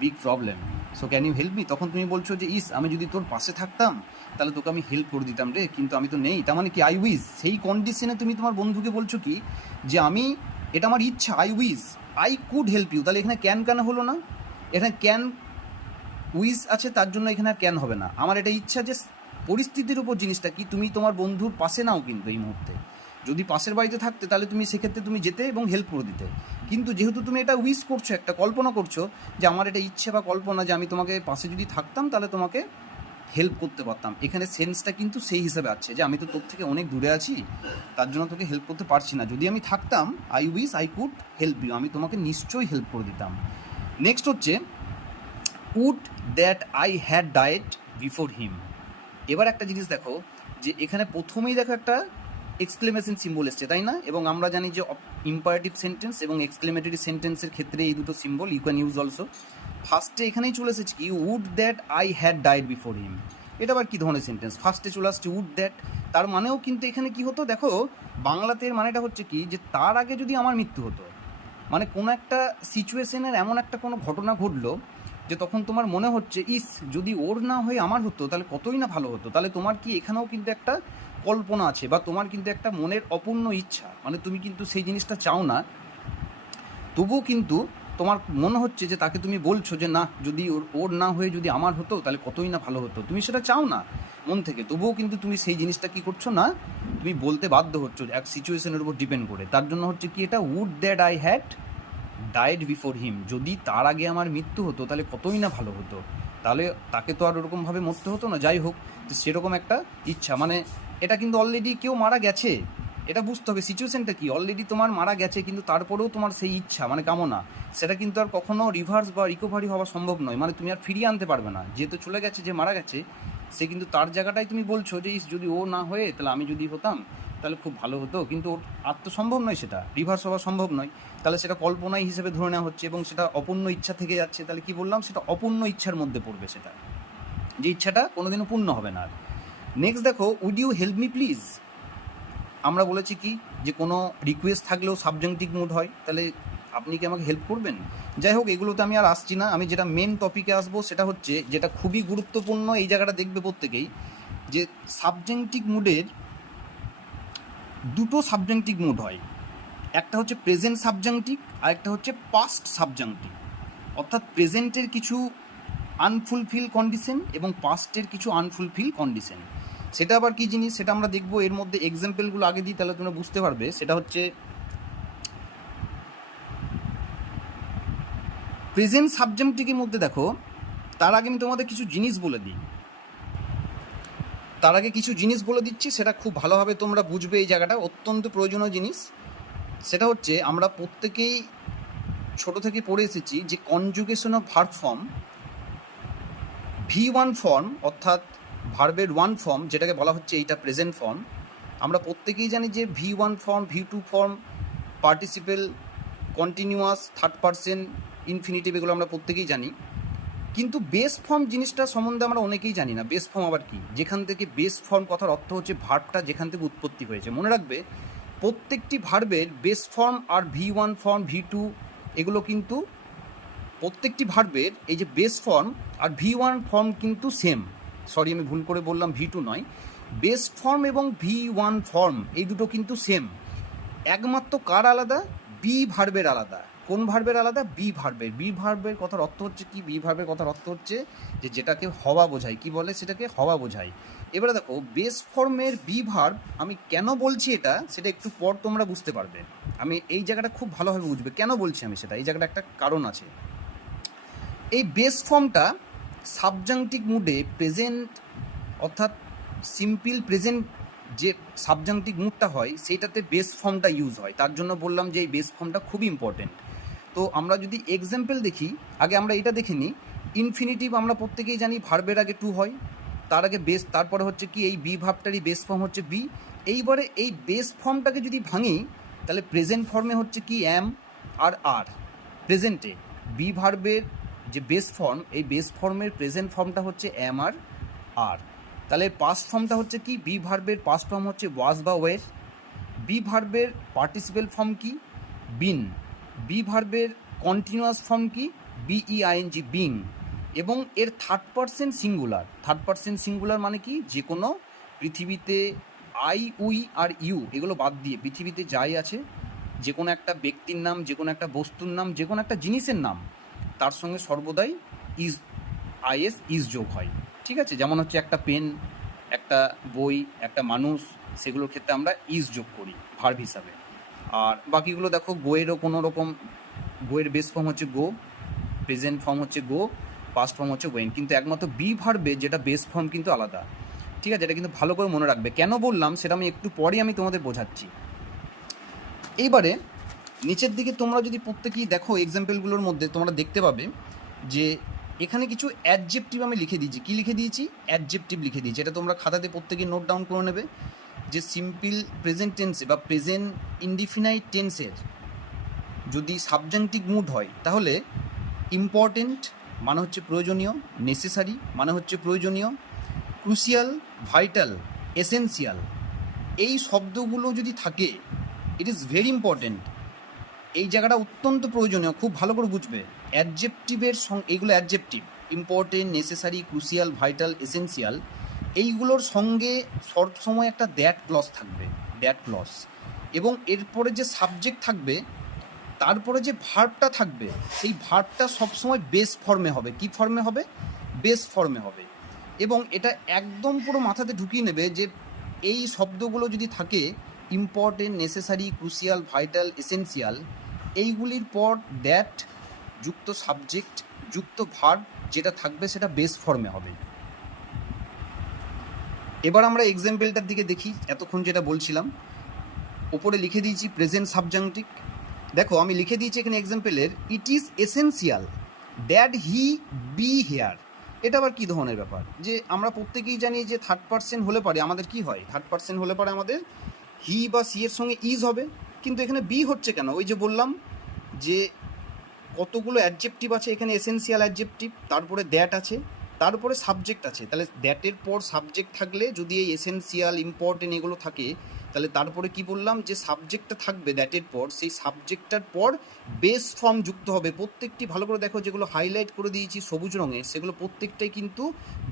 big problem, so can you help me. তখন তুমি বলছো যে আমি যদি তোর পাশে থাকতাম তাহলে তোকে আমি হেল্প করে দিতাম রে, কিন্তু আমি তো নেই। তার মানে কি আই উইজ, সেই কন্ডিশনে তুমি তোমার বন্ধুকে বলছো কি যে এটা আমার ইচ্ছা, I wish I could help you. তাহলে এখানে কেন হলো না? এখানে ক্যান উইজ আছে, তার জন্য এখানে আর ক্যান হবে না। আমার এটা ইচ্ছা যে পরিস্থিতির উপর জিনিসটা কি, তুমি তোমার বন্ধুর পাশে নাও কিন্তু এই মুহূর্তে, যদি পাশের বাড়িতে থাকতে তাহলে তুমি সেক্ষেত্রে তুমি যেতে এবং হেল্প করে দিতে, কিন্তু যেহেতু তুমি এটা উইশ করছো, একটা কল্পনা করছো যে আমার এটা ইচ্ছে বা কল্পনা যে আমি তোমাকে পাশে যদি থাকতাম তাহলে তোমাকে হেল্প করতে পারতাম, এখানে সেন্সটা কিন্তু সেই হিসাবে আছে যে আমি তো তোর থেকে অনেক দূরে আছি, তার জন্য তোকে হেল্প করতে পারছি না, যদি আমি থাকতাম I wish I could help you, আমি তোমাকে নিশ্চয়ই হেল্প করে দিতাম। নেক্সট হচ্ছে would that I had died before him. এবার একটা জিনিস দেখো যে এখানে প্রথমেই দেখো একটা এক্সক্লেমেশন সিম্বল এসছে, তাই না? এবং আমরা জানি যে ইম্পারেটিভ সেন্টেন্স এবং এক্সক্লেমেটরি সেন্টেন্সের ক্ষেত্রে এই দুটো symbol you can use also. ফার্স্টে এখানেই চলে এসেছে কি would that I had died before him, এটা আবার কী ধরনের সেন্টেন্স? ফার্স্টে চলে আসছে উড দ্যাট, তার মানেও কিন্তু এখানে কি হতো দেখো, বাংলাতে এর মানেটা হচ্ছে কি যে তার আগে যদি আমার মৃত্যু হতো, মানে কোনো একটা সিচুয়েশনের এমন একটা কোনো ঘটনা ঘটলো যে তখন তোমার মনে হচ্ছে ইস যদি ওর না হয়ে আমার হতো তাহলে কতই না ভালো হতো, তাহলে তোমার কি এখানেও কিন্তু একটা কল্পনা আছে বা তোমার কিন্তু একটা মনের অপূর্ণ ইচ্ছা, মানে তুমি কিন্তু সেই জিনিসটা চাও না, তবুও কিন্তু তোমার মনে হচ্ছে যে তাকে তুমি বলছো যে না যদি ওর না হয়ে যদি আমার হতো তাহলে কতই না ভালো হতো, তুমি সেটা চাও না মন থেকে, তবুও কিন্তু তুমি সেই জিনিসটা কি করছো না, তুমি বলতে বাধ্য হচ্ছ এক সিচুয়েশনের উপর ডিপেন্ড করে, তার জন্য হচ্ছে কি এটা would that I had died before him, যদি তার আগে আমার মৃত্যু হতো তাহলে কতই না ভালো হতো, তাহলে তাকে তো আর ওরকমভাবে মরতে হতো না, যাই হোক সেরকম একটা ইচ্ছা, মানে এটা কিন্তু অলরেডি কেউ মারা গেছে, এটা বুঝতে হবে সিচুয়েশনটা কি, অলরেডি তোমার মারা গেছে কিন্তু তারপরেও তোমার সেই ইচ্ছা মানে কামনা, সেটা কিন্তু আর কখনো রিভার্স বা রিকভারি হওয়া সম্ভব নয়, মানে তুমি আর ফিরিয়ে আনতে পারবে না, যেহেতু চলে গেছে, যে মারা গেছে সে কিন্তু তার জায়গাটাই তুমি বলছো যে যদি ও না হয়ে তাহলে আমি যদি হতাম তাহলে খুব ভালো হতো, কিন্তু আর তো সম্ভব নয়, সেটা রিভার্স হওয়া সম্ভব নয়, তাহলে সেটা কল্পনাই হিসেবে ধরে নেওয়া হচ্ছে এবং সেটা অপূর্ণ ইচ্ছা থেকে যাচ্ছে, তাহলে কি বললাম সেটা অপূর্ণ ইচ্ছার মধ্যে পড়বে, সেটা যে ইচ্ছাটা কোনোদিনও পূর্ণ হবে না। নেক্সট দেখো would you help me please, আমরা বলেছি কি যে কোনো রিকোয়েস্ট থাকলেও সাবজেক্টিভ মুড হয়, তাহলে আপনি কি আমাকে হেল্প করবেন? যাই হোক এগুলোতে আমি আর আসছি না, আমি যেটা মেন টপিকে আসবো সেটা হচ্ছে যেটা খুবই গুরুত্বপূর্ণ, এই জায়গাটা দেখবে প্রত্যেকেই যে সাবজেক্টিভ মুডের দুটো সাবজেক্টিভ মুড হয়, একটা হচ্ছে প্রেজেন্ট সাবজেক্টিভ আর একটা হচ্ছে পাস্ট সাবজেক্টিভ, অর্থাৎ প্রেজেন্টের কিছু আনফুলফিল কন্ডিশন এবং পাস্টের কিছু আনফুলফিল কন্ডিশন, সেটা আবার কী জিনিস সেটা আমরা দেখবো, এর মধ্যে এক্সাম্পলগুলো আগে দিই তাহলে তোমরা বুঝতে পারবে, সেটা হচ্ছে প্রেজেন্ট সাবজেক্টিভের মধ্যে দেখো, তার আগে আমি তোমাদের কিছু জিনিস বলে দিই, তার আগে কিছু জিনিস বলে দিচ্ছি, সেটা খুব ভালোভাবে তোমরা বুঝবে, এই জায়গাটা অত্যন্ত প্রয়োজনীয় জিনিস, সেটা হচ্ছে আমরা প্রত্যেকেই ছোট থেকে পড়ে এসেছি যে conjugation of verb form V1 form, অর্থাৎ ভার্বের ওয়ান ফর্ম যেটাকে বলা হচ্ছে এইটা প্রেজেন্ট ফর্ম, আমরা প্রত্যেকেই জানি যে V1 form V2 form participle continuous third person infinitive এগুলো আমরা প্রত্যেকেই জানি, কিন্তু বেস ফর্ম জিনিসটা সম্বন্ধে আমরা অনেকেই জানি না, বেস ফর্ম আবার কি, যেখান থেকে বেস ফর্ম কথার অর্থ হচ্ছে ভার্বটা যেখান থেকে উৎপত্তি হয়েছে, মনে রাখবে প্রত্যেকটি ভার্বের বেস ফর্ম আর V1 ফর্ম V2 এগুলো কিন্তু প্রত্যেকটি ভার্বের এই যে বেস ফর্ম আর V1 ফর্ম কিন্তু সেম, সরি আমি ভুল করে বললাম V2 নয়, বেস ফর্ম এবং V1 ফর্ম এই দুটো কিন্তু সেম, একমাত্র কার আলাদা, বি ভার্বের আলাদা, কোন ভার্বের আলাদা, বি ভার্বের, বি ভার্বের কথার অর্থ হচ্ছে কি, বি ভার্বের কথার অর্থ হচ্ছে যে যেটাকে হওয়া বোঝায়, কি বলে সেটাকে হওয়া বোঝায়। এবারে দেখো বেস ফর্মের বি ভার্ব আমি কেন বলছি এটা সেটা একটু পর তোমরা বুঝতে পারবে, আমি এই জায়গাটা খুব ভালোভাবে বুঝবে কেন বলছি আমি সেটা, এই জায়গাটা একটা কারণ আছে, এই বেস ফর্মটা সাবজাংটিভ মুডে প্রেজেন্ট অর্থাৎ সিম্পল প্রেজেন্ট যে সাবজাংটিভ মুডটা হয় সেইটাতে বেস ফর্মটা ইউজ হয়, তার জন্য বললাম যে এই বেস ফর্মটা খুবই ইম্পর্টেন্ট। তো আমরা যদি এক্সাম্পল দেখি, আগে আমরা এটা দেখে নিই, ইনফিনিটিভ আমরা প্রত্যেকেই জানি ভার্বের আগে টু হয়, তার আগে বেস, তারপরে হচ্ছে কি এই বি ভার্বটারই বেস ফর্ম হচ্ছে বি, এইবারে এই বেস ফর্মটাকে যদি ভাঙি তাহলে প্রেজেন্ট ফর্মে হচ্ছে কি অ্যাম আর আর, প্রেজেন্টে বি ভার্বের যে বেস ফর্ম এই বেস ফর্মের প্রেজেন্ট ফর্মটা হচ্ছে অ্যাম আর আর, তাহলে পাস্ট ফর্মটা হচ্ছে কি, বি ভার্বের পাস্ট ফর্ম হচ্ছে ওয়াজ বা ওয়ের, বি ভার্বের পার্টিসিপেল ফর্ম কি বিন, বি ভার্বের কন্টিনিউয়াস ফর্ম কি বিইআইএনজি বিং, এবং এর third person singular, third person singular মানে কি যে কোনো পৃথিবীতে আই উই আর ইউ এগুলো বাদ দিয়ে পৃথিবীতে যাই আছে যে কোনো একটা ব্যক্তির নাম, যে কোনো একটা বস্তুর নাম, যে কোনো একটা জিনিসের নাম, তার সঙ্গে সর্বদাই ইজ আইএস ইজ যোগ হয়, ঠিক আছে, যেমন হচ্ছে একটা পেন, একটা বই, একটা মানুষ, সেগুলোর ক্ষেত্রে আমরা ইজ যোগ করি ভার্ব হিসাবে। আর বাকিগুলো দেখো, গোয়েরও কোনো রকম, গোয়ের বেস ফর্ম হচ্ছে গো, প্রেজেন্ট ফর্ম হচ্ছে গো, পাস্ট ফর্ম হচ্ছে ওয়েন, কিন্তু একমাত্র বি ভার্বে যেটা বেস ফর্ম কিন্তু আলাদা। ঠিক আছে, এটা কিন্তু ভালো করে মনে রাখবে। কেন বললাম সেটা আমি একটু পরেই আমি তোমাদের বোঝাচ্ছি। এইবারে নিচের দিকে তোমরা যদি প্রত্যেকেই দেখো এক্সাম্পলগুলোর মধ্যে তোমরা দেখতে পাবে যে এখানে কিছু অ্যাডজেক্টিভ আমি লিখে দিয়েছি। কি লিখে দিয়েছি? অ্যাডজেক্টিভ লিখে দিয়েছি। এটা তোমরা খাতাতে প্রত্যেকেই নোট ডাউন করে নেবে যে সিম্পল প্রেজেন্ট টেন্সে বা প্রেজেন্ট ইনডিফিনাইট টেন্সের যদি সাবজেক্টিভ মুড হয় তাহলে ইম্পর্টেন্ট মানে হচ্ছে প্রয়োজনীয়, নেসেসারি মানে হচ্ছে প্রয়োজনীয়, ক্রুশিয়াল, ভাইটাল, এসেনশিয়াল, এই শব্দগুলো যদি থাকে, ইট ইজ ভেরি ইম্পর্টেন্ট, এই জায়গাটা অত্যন্ত প্রয়োজনীয়, খুব ভালো করে বুঝবে। অ্যাডজেক্টিভের সঙ্গে, এইগুলো adjective, important, necessary, crucial, vital, essential, এইগুলোর সঙ্গে সবসময় একটা দ্যাট ক্লজ থাকবে, দ্যাট ক্লজ। এবং এরপরে যে সাবজেক্ট থাকবে, তারপরে যে ভার্বটা থাকবে, সেই ভার্বটা সবসময় বেস ফর্মে হবে। কি ফর্মে হবে? বেস ফর্মে হবে। এবং এটা একদম পুরো মাথাতে ঢুকিয়ে নেবে যে এই শব্দগুলো যদি থাকে, important, necessary, crucial, vital, essential, এইগুলির পর দ্যাট যুক্ত সাবজেক্ট যুক্ত ভার্ব যেটা থাকবে সেটা বেস ফর্মে হবে। এবার আমরা এক্সাম্পলটার দিকে দেখি। এতক্ষণ যেটা বলছিলাম, ওপরে লিখে দিয়েছি প্রেজেন্ট সাবজাংটিভ। দেখো আমি লিখে দিয়েছি এখানে এক্সাম্পলের, it is essential that he be here. এটা আবার কী ধরনের ব্যাপার? যে আমরা প্রত্যেকেই জানি যে থার্ড পার্সন হলে পারে আমাদের কি হয়, থার্ড পার্সন হলে পারে আমাদের হি বা সি এর সঙ্গে ইজ হবে, কিন্তু এখানে বি হচ্ছে কেন? ওই যে বললাম যে কতগুলো অ্যাডজেক্টিভ আছে এখানে, এসেনশিয়াল অ্যাডজেক্টিভ, তারপরে দ্যাট আছে, তারপরে সাবজেক্ট আছে। তাহলে দ্যাটের পর সাবজেক্ট থাকলে যদি এই এসেনশিয়াল, ইম্পর্টেন্ট এগুলো থাকে, তাহলে তারপরে কি বললাম যে সাবজেক্টটা থাকবে দ্যাটের পর, সেই সাবজেক্টটার পর বেস ফর্ম যুক্ত হবে। প্রত্যেকটি ভালো করে দেখো, যেগুলো হাইলাইট করে দিয়েছি সবুজ রঙে, সেগুলো প্রত্যেকটাই কিন্তু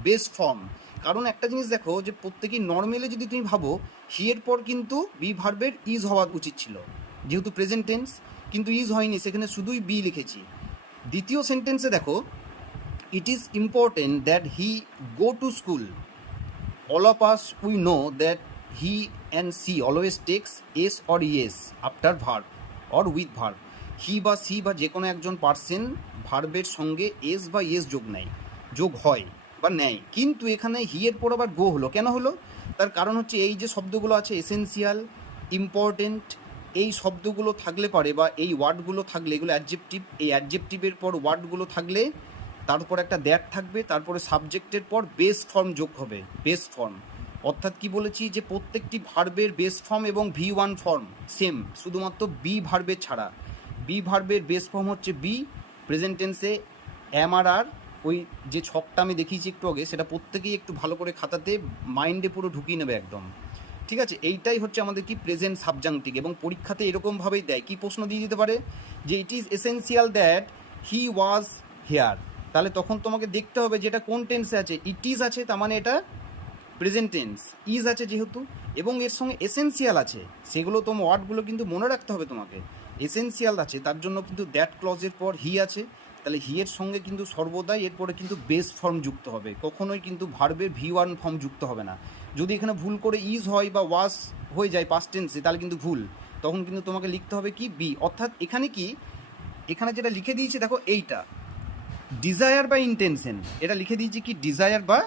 বেস ফর্ম। কারণ একটা জিনিস দেখো, যে প্রত্যেকেই নর্মালি যদি তুমি ভাবো, হি এর পর কিন্তু বি ভার্বের ইজ হওয়া উচিত ছিল, যেহেতু প্রেজেন্ট টেন্স, কিন্তু ইজ হয়নি, সেখানে শুধুই বি লিখেছি। দ্বিতীয় সেন্টেন্সে দেখো, it is important that he go to school, all of us we know that he and she always takes S or es after verb or with verb. He বা she বা যে কোনো একজন পার্সন ভার্বের সঙ্গে এস বা yes যোগ নেয়, যোগ হয় বা নেয়, কিন্তু এখানে হি এর পর আবার গো হলো। কেন হলো? তার কারণ হচ্ছে এই যে শব্দগুলো আছে এসেনশিয়াল, ইম্পর্টেন্ট, এই শব্দগুলো থাকলে পারে বা এই ওয়ার্ডগুলো থাকলে, এগুলো অ্যাডজেক্টিভ, এই অ্যাডজেক্টিভের পর ওয়ার্ডগুলো থাকলে তারপর একটা দ্যাট থাকবে, তারপরে সাবজেক্টের পর বেস ফর্ম যোগ হবে, বেস ফর্ম। অর্থাৎ কি বলেছি, যে প্রত্যেকটি ভার্বের বেস ফর্ম এবং V1 ফর্ম সেম, শুধুমাত্র বি ভার্বের ছাড়া। বি ভার্বের বেস ফর্ম হচ্ছে বি, প্রেজেন্ট টেন্সে এম আর আর, ওই যে ছকটা আমি দেখিয়েছি একটু আগে, সেটা প্রত্যেকেই একটু ভালো করে খাতাতে মাইন্ডে পুরো ঢুকিয়ে নেবে একদম। ঠিক আছে, এইটাই হচ্ছে আমাদের কি প্রেজেন্ট সাবজাংটিভ। এবং পরীক্ষাতে এরকমভাবেই দেয়, কি প্রশ্ন দিয়ে দিতে পারে, যে ইট is essential that he was hair. তাহলে তখন তোমাকে দেখতে হবে যে এটা কোন টেন্সে আছে। ইট ইজ আছে, তার মানে এটা প্রেজেন্ট টেন্স, ইজ আছে যেহেতু, এবং এর সঙ্গে এসেনশিয়াল আছে, সেগুলো তোমার ওয়ার্ডগুলো কিন্তু মনে রাখতে হবে তোমাকে। এসেনশিয়াল আছে, তার জন্য কিন্তু দ্যাট ক্লজের পর হি আছে, তাহলে হি এর সঙ্গে কিন্তু সর্বদাই এরপরে কিন্তু বেস ফর্ম যুক্ত হবে, কখনোই কিন্তু ভার্বের V1 ফর্ম যুক্ত হবে না। যদি এখানে ভুল করে ইজ হয় বা ওয়াজ হয়ে যায় পাস্ট টেন্সে, তাহলে কিন্তু ভুল, তখন কিন্তু তোমাকে লিখতে হবে কি বি। অর্থাৎ এখানে কি, এখানে যেটা লিখে দিয়েছে দেখো, এইটা ডিজায়ার বা ইন্টেনশন, এটা লিখে দিয়েছি কি ডিজায়ার বা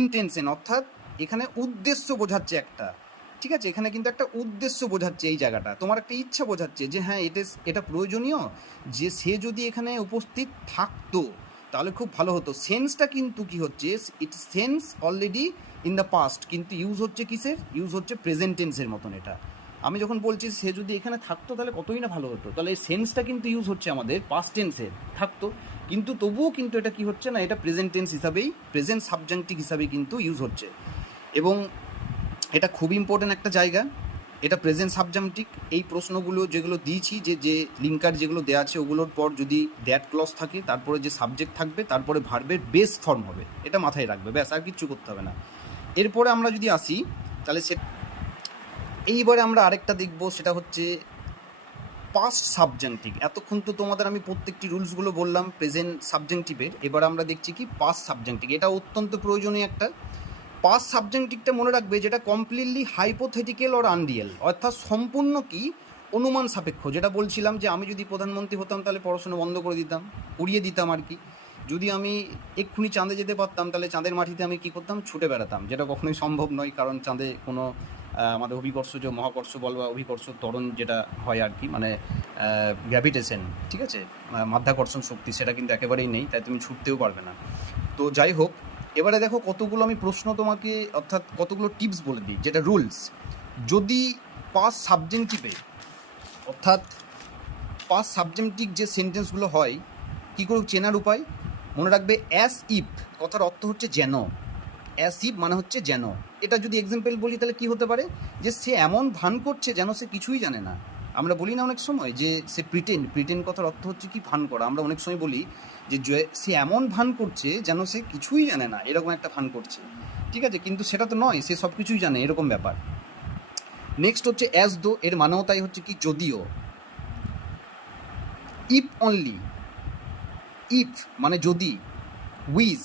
ইন্টেনশন, অর্থাৎ এখানে উদ্দেশ্য বোঝাচ্ছে একটা। ঠিক আছে, এখানে কিন্তু একটা উদ্দেশ্য বোঝাচ্ছে, এই জায়গাটা তোমার একটা ইচ্ছা বোঝাচ্ছে যে হ্যাঁ এটা প্রয়োজনীয়, যে সে যদি এখানে উপস্থিত থাকতো তাহলে খুব ভালো হতো। সেন্সটা কিন্তু কি হচ্ছে, it sense already in the past, কিন্তু ইউজ হচ্ছে কিসের, ইউজ হচ্ছে প্রেজেন্ট টেন্সের মতন। এটা আমি যখন বলছি সে যদি এখানে থাকতো তাহলে কতই না ভালো হতো, তাহলে এই সেন্সটা কিন্তু ইউজ হচ্ছে আমাদের পাস্ট টেন্সের, থাকতো, কিন্তু তবুও কিন্তু এটা কি হচ্ছে না, এটা প্রেজেন্ট টেন্স হিসাবেই, প্রেজেন্ট সাবজাংটিভ হিসাবেই কিন্তু ইউজ হচ্ছে। এবং এটা খুব ইম্পর্ট্যান্ট একটা জায়গা, এটা প্রেজেন্ট সাবজাংটিভ। এই প্রশ্নগুলো যেগুলো দিয়েছি, যে লিঙ্কার যেগুলো দেওয়া আছে, ওগুলোর পর যদি দ্যাট ক্লজ থাকে, তারপরে যে সাবজেক্ট থাকবে, তারপরে ভার্বের বেস ফর্ম হবে, এটা মাথায় রাখবে, ব্যাস, আর কিচ্ছু করতে হবে না। এরপরে আমরা যদি আসি, তাহলে এইবারে আমরা আরেকটা দেখব, সেটা হচ্ছে পাস্ট সাবজাংটিভ। এতক্ষণ তো তোমাদের আমি প্রত্যেকটি রুলসগুলো বললাম প্রেজেন্ট সাবজাংটিভের, এবার আমরা দেখছি কি পাস্ট সাবজাংটিভ। এটা অত্যন্ত প্রয়োজনীয় একটা, পাস্ট সাবজেক্টিভটা মনে রাখবে, যেটা কমপ্লিটলি হাইপোথেটিক্যাল অর আনরিয়েল, অর্থাৎ সম্পূর্ণ কি অনুমান সাপেক্ষ। যেটা বলছিলাম যে আমি যদি প্রধানমন্ত্রী হতাম তাহলে পড়াশোনা বন্ধ করে দিতাম, উড়িয়ে দিতাম আর কি। যদি আমি এক্ষুনি চাঁদে যেতে পারতাম তাহলে চাঁদের মাটিতে আমি কী করতাম, ছুটে বেড়াতাম, যেটা কখনোই সম্ভব নয়, কারণ চাঁদে কোনো আমাদের অভিকর্ষজ মহাকর্ষ বল বা অভিকর্ষ ত্বরণ যেটা হয় আর কি, মানে গ্র্যাভিটেশন, ঠিক আছে, মাধ্যাকর্ষণ শক্তি, সেটা কিন্তু একেবারেই নেই, তাই তুমি ছুটতেও পারবে না। তো যাই হোক, এবারে দেখো কতগুলো আমি প্রশ্ন তোমাকে, অর্থাৎ কতগুলো টিপস বলে দিই, যেটা রুলস। যদি পাস্ট সাবজেক্টিভে, অর্থাৎ পাস্ট সাবজেক্টিভ যে সেন্টেন্সগুলো হয়, কী করে চেনার উপায় মনে রাখবে। অ্যাস ইফ কথার অর্থ হচ্ছে যেন, অ্যাস ইফ মানে হচ্ছে যেন। এটা যদি এক্সাম্পল বলি তাহলে কি হতে পারে, যে সে এমন ভান করছে যেন সে কিছুই জানে না। আমরা বলি না অনেক সময় যে সে প্রিটেন্ড কথার অর্থ হচ্ছে কি, ভান করা। আমরা অনেক সময় বলি যে সে এমন ভান করছে যেন সে কিছুই জানে না, এরকম একটা ভান করছে, ঠিক আছে, কিন্তু সেটা তো নয়, সে সব কিছুই জানে, এরকম ব্যাপার। নেক্সট হচ্ছে অ্যাজ দো, এর মানেও তাই হচ্ছে কি যদিও। ইফ অনলি, ইফ মানে যদি। Wish,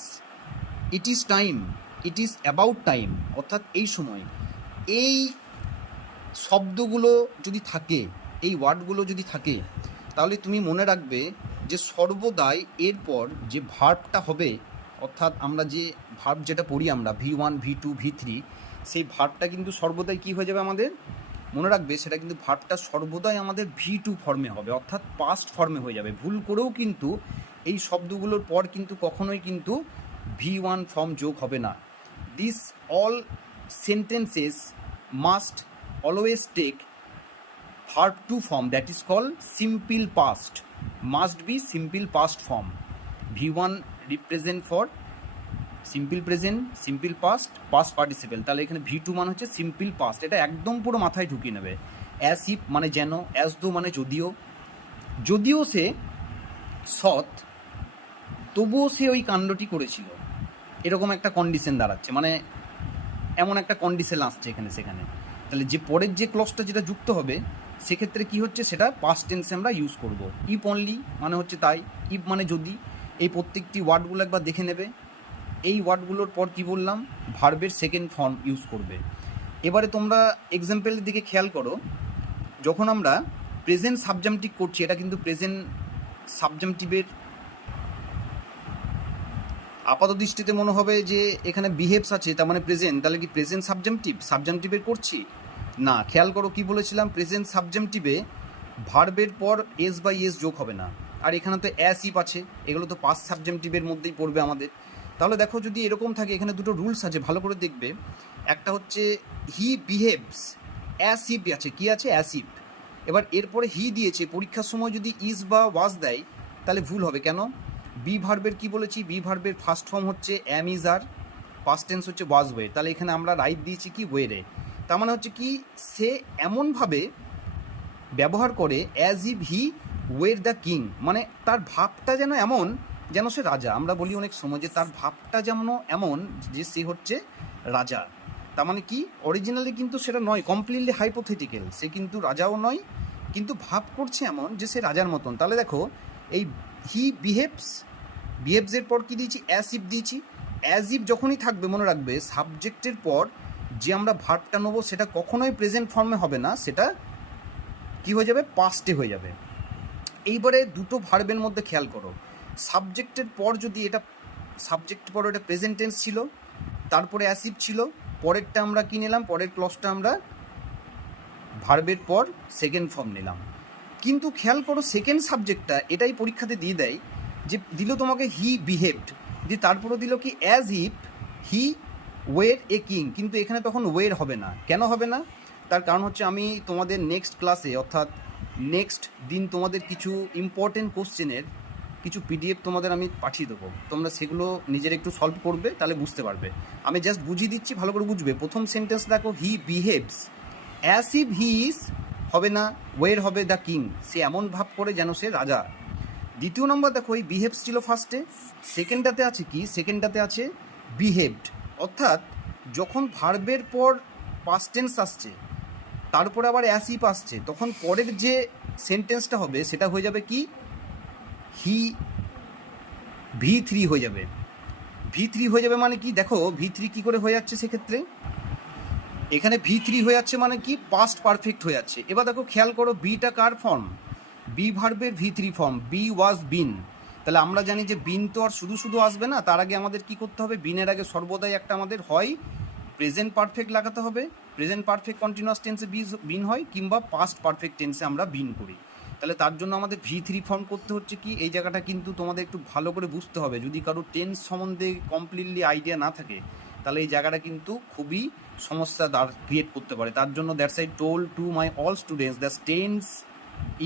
it is time, it is about time, অর্থাৎ এই সময়। এই শব্দগুলো যদি থাকে, এই ওয়ার্ডগুলো যদি থাকে, তাহলে তুমি মনে রাখবে যে সর্বদাই এরপর যে ভার্বটা হবে, অর্থাৎ আমরা যে ভার্ব যেটা পড়ি আমরা V1 V2 V3, সেই ভার্বটা কিন্তু সর্বদাই কী হয়ে যাবে আমাদের, মনে রাখবে সেটা কিন্তু ভার্বটা সর্বদাই আমাদের V2 ফর্মে হবে, অর্থাৎ পাস্ট ফর্মে হয়ে যাবে। ভুল করেও কিন্তু এই শব্দগুলোর পর কিন্তু কখনোই কিন্তু V1 ফর্ম যোগ হবে না। This all sentences must always take verb to form, that is called simple past, must be simple past form. V1 represent for simple present, simple past, past participle, তাহলে এখানে V2 মানে হচ্ছে simple past। এটা একদম পুরো মাথায় ঢুকিয়ে নেবে। as if মানে যেন, as though মানে যদিও, যদিও সে সৎ তবুও সে ওই কাণ্ডটি করেছিল, এরকম একটা কন্ডিশন দাঁড়াচ্ছে, মানে এমন একটা কন্ডিশন আসছে এখানে সেখানে। তাহলে যে পরের যে ক্লজটা যেটা যুক্ত হবে, সেক্ষেত্রে কি হচ্ছে, সেটা পাস্ট টেন্সে আমরা ইউজ করব। ইফ অনলি মানে হচ্ছে তাই, ইফ মানে যদি। এই প্রত্যেকটি ওয়ার্ডগুলো একবার দেখে নেবে। এই ওয়ার্ডগুলোর পর কি বললাম, ভার্বের সেকেন্ড ফর্ম ইউজ করবে। এবারে তোমরা এক্সাম্পলের দিকে খেয়াল করো, যখন আমরা প্রেজেন্ট সাবজেক্টিভ করছি, এটা কিন্তু প্রেজেন্ট সাবজেক্টিভের আপাত দৃষ্টিতে মনে হবে যে এখানে বিহেভস আছে, তার মানে প্রেজেন্ট, তাহলে কি প্রেজেন্ট সাবজেক্টিভের করছি না। খেয়াল করো কি বলেছিলাম, প্রেজেন্ট সাবজেক্টিভে ভার্বের পর এস বাই এস যোগ হবে না, আর এখানে তো অ্যাস ইফ আছে, এগুলো তো পাস্ট সাবজেক্টিভের মধ্যেই পড়বে আমাদের। তাহলে দেখো যদি এরকম থাকে, এখানে দুটো রুলস আছে, ভালো করে দেখবে। একটা হচ্ছে হি বিহেভস, অ্যাস ইফ আছে, কি আছে, অ্যাস ইফ। এবার এরপরে হি দিয়েছে, পরীক্ষার সময় যদি ইজ বা ওয়াজ দেয় তাহলে ভুল হবে। কেন, বি ভার্বের কি বলেছি, বি ভার্বের ফার্স্ট ফর্ম হচ্ছে am is are, past tense হচ্ছে ওয়াজ ওয়ে, তাহলে এখানে আমরা রাইট দিয়েছি কি ওয়েরে। তার মানে হচ্ছে কি, সে এমনভাবে ব্যবহার করে as if he were the king, মানে তার ভাবটা যেন এমন যেন সে রাজা। আমরা বলি অনেক সময় যে তার ভাবটা যেমন এমন যে সে হচ্ছে রাজা। তার মানে কি, অরিজিনালি কিন্তু সেটা নয়, কমপ্লিটলি হাইপোথেটিক্যাল, সে কিন্তু রাজাও নয়, কিন্তু ভাব করছে এমন যে সে রাজার মতন। তাহলে দেখো এই হি বিহেভসের পর কি দিয়েছি, অ্যাজ ইফ দিয়েছি। অ্যাজ ইফ যখনই থাকবে মনে রাখবে সাবজেক্টের পর যে আমরা ভার্বটা নেবো সেটা কখনোই প্রেজেন্ট ফর্মে হবে না, সেটা কি হয়ে যাবে, পাস্টে হয়ে যাবে। এইবারে দুটো ভার্বের মধ্যে খেয়াল করো, সাবজেক্টের পর যদি এটা সাবজেক্টের পর এটা প্রেজেন্ট টেন্স ছিল, তারপরে অ্যাজ ইফ ছিল, পরেরটা আমরা কি নিলাম, পরের ক্লজটা আমরা ভার্বের পর সেকেন্ড ফর্ম নিলাম। কিন্তু খেয়াল করো সেকেন্ড সাবজেক্টটা এটাই পরীক্ষাতে দিয়ে দেয়, যে দিল তোমাকে হি বিহেভড, দিয়ে তারপরও দিল কি as if he were a king, কিন্তু এখানে তখন ওয়ের হবে না। কেন হবে না, তার কারণ হচ্ছে আমি তোমাদের নেক্সট ক্লাসে, অর্থাৎ নেক্সট দিন তোমাদের কিছু ইম্পর্টেন্ট কোশ্চেনের কিছু পিডিএফ তোমাদের আমি পাঠিয়ে দেবো, তোমরা সেগুলো নিজের একটু সলভ করবে, তাহলে বুঝতে পারবে। আমি জাস্ট বুঝিয়ে দিচ্ছি, ভালো করে বুঝবে। প্রথম সেন্টেন্স দেখো, হি behaves as if he is, হবে না, ওয়ের হবে দ্য কিং, সে এমন ভাব করে যেন সে রাজা। দ্বিতীয় নম্বর দেখো, এই বিহেভস ছিল ফার্স্টে, সেকেন্ডটাতে আছে কি, সেকেন্ডটাতে আছে বিহেভড, অর্থাৎ যখন ভার্বের পর পাস্ট টেন্স আসছে, তারপরে আবার অ্যাজ ইফ আসছে, তখন পরের যে সেন্টেন্সটা হবে সেটা হয়ে যাবে কি, হি V3 হয়ে যাবে। V3 হয়ে যাবে মানে কি, দেখো V3 কি করে হয়ে যাচ্ছে সেক্ষেত্রে, এখানে V3 হয়ে যাচ্ছে মানে কি পাস্ট পারফেক্ট হয়ে যাচ্ছে। এবার দেখো খেয়াল করো বিটা কার ফর্ম, বি ভার্বের V3 ফর্ম, বি ওয়াজ বিন। তাহলে আমরা জানি যে বিন তো আর শুধু শুধু আসবে না, তার আগে আমাদের কি করতে হবে, বিনের আগে সর্বদাই একটা আমাদের হয় প্রেজেন্ট পারফেক্ট লাগাতে হবে, প্রেজেন্ট পারফেক্ট কন্টিনিউয়াস টেন্সে বিন হয়, কিংবা পাস্ট পারফেক্ট টেন্সে আমরা বিন করি। তাহলে তার জন্য আমাদের V3 ফর্ম করতে হচ্ছে কি, এই জায়গাটা কিন্তু তোমাদের একটু ভালো করে বুঝতে হবে। যদি কারো টেন্স সম্বন্ধে কমপ্লিটলি আইডিয়া না থাকে তাহলে এই জায়গাটা কিন্তু খুবই সমস্যা ক্রিয়েট করতে পারে। তার জন্য that's I told to my all students that tense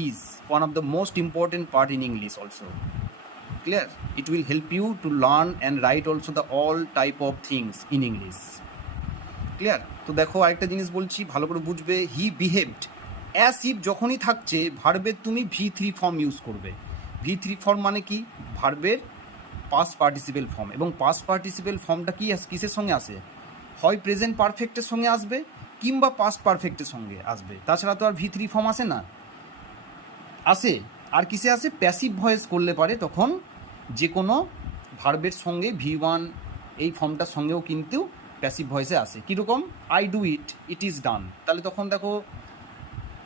is one of the most important part in English also. Clear? It will help you to learn and write also the all type of things in English. Clear? তো দেখো আরেকটা জিনিস বলছি, ভালো করে বুঝবে। হি behaved as if যখনই থাকছে ভার্বের তুমি V3 ফর্ম ইউজ করবে। V3 ফর্ম মানে কি, ভার্বের পাস্ট পার্টিসিপেল ফর্ম। এবং পাস্ট পার্টিসিপেল ফর্মটা কি কিসের সঙ্গে আসে, হয় প্রেজেন্ট পারফেক্টের সঙ্গে আসবে কিংবা পাস্ট পারফেক্টের সঙ্গে আসবে। তাছাড়া তো আর V3 ফর্ম আসে না, আসে আর কিসে আসে, প্যাসিভ ভয়েস করলে পারে তখন যে কোনো ভার্বের সঙ্গে V1 এই ফর্মটার সঙ্গেও কিন্তু প্যাসিভ ভয়েসে আসে। কীরকম, I do it, it is done. তাহলে তখন দেখো,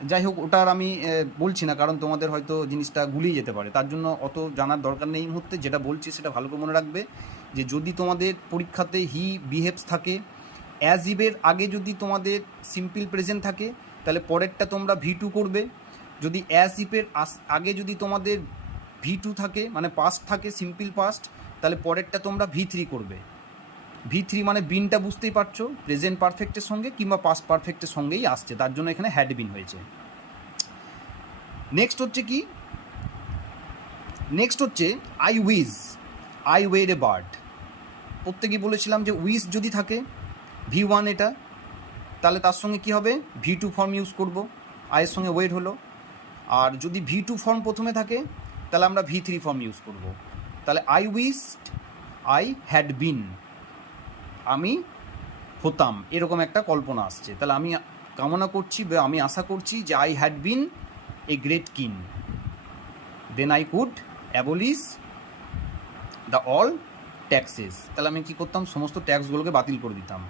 যাই হোক ওটার আমি বলছি না, কারণ তোমাদের হয়তো জিনিসটা গুলিয়ে যেতে পারে, তার জন্য অত জানার দরকার নেই এই মুহূর্তে। যেটা বলছি সেটা ভালো করে মনে রাখবে, যে যদি তোমাদের পরীক্ষাতে হি বিহেভস থাকে, অ্যাজ ইভের আগে যদি তোমাদের সিম্পল প্রেজেন্ট থাকে তাহলে পরেরটা তোমরা V2 করবে। যদি অ্যাজ ইফের আগে যদি তোমাদের V2 থাকে মানে পাস্ট থাকে, সিম্পল পাস্ট, তাহলে পরেরটা তোমরা V3 করবে। V3 মানে বিনটা বুঝতেই পারছো, প্রেজেন্ট পারফেক্টের সঙ্গে কিংবা পাস্ট পারফেক্টের সঙ্গেই আসছে, তার জন্য এখানে হ্যাড বিন হয়েছে। নেক্সট হচ্ছে কি, নেক্সট হচ্ছে I wish, I were a bird. প্রত্যেকেই বলেছিলাম যে উইজ যদি থাকে V1 এটা, তাহলে তার সঙ্গে কি হবে, V2 ফর্ম ইউজ করব, আয়ের সঙ্গে ওয়েড হলো। আর যদি V2 ফর্ম প্রথমে থাকে তাহলে আমরা V3 ফর্ম ইউজ করব। তাহলে আই উইশড আই হ্যাড বিন, আমি হতাম, এরকম একটা কল্পনা আসছে। তাহলে আমি কামনা করছি বা আমি আশা করছি যে I had been a great king, then I could abolish the all taxes. তাহলে আমি কী করতাম, সমস্ত ট্যাক্সগুলোকে বাতিল করে দিতাম।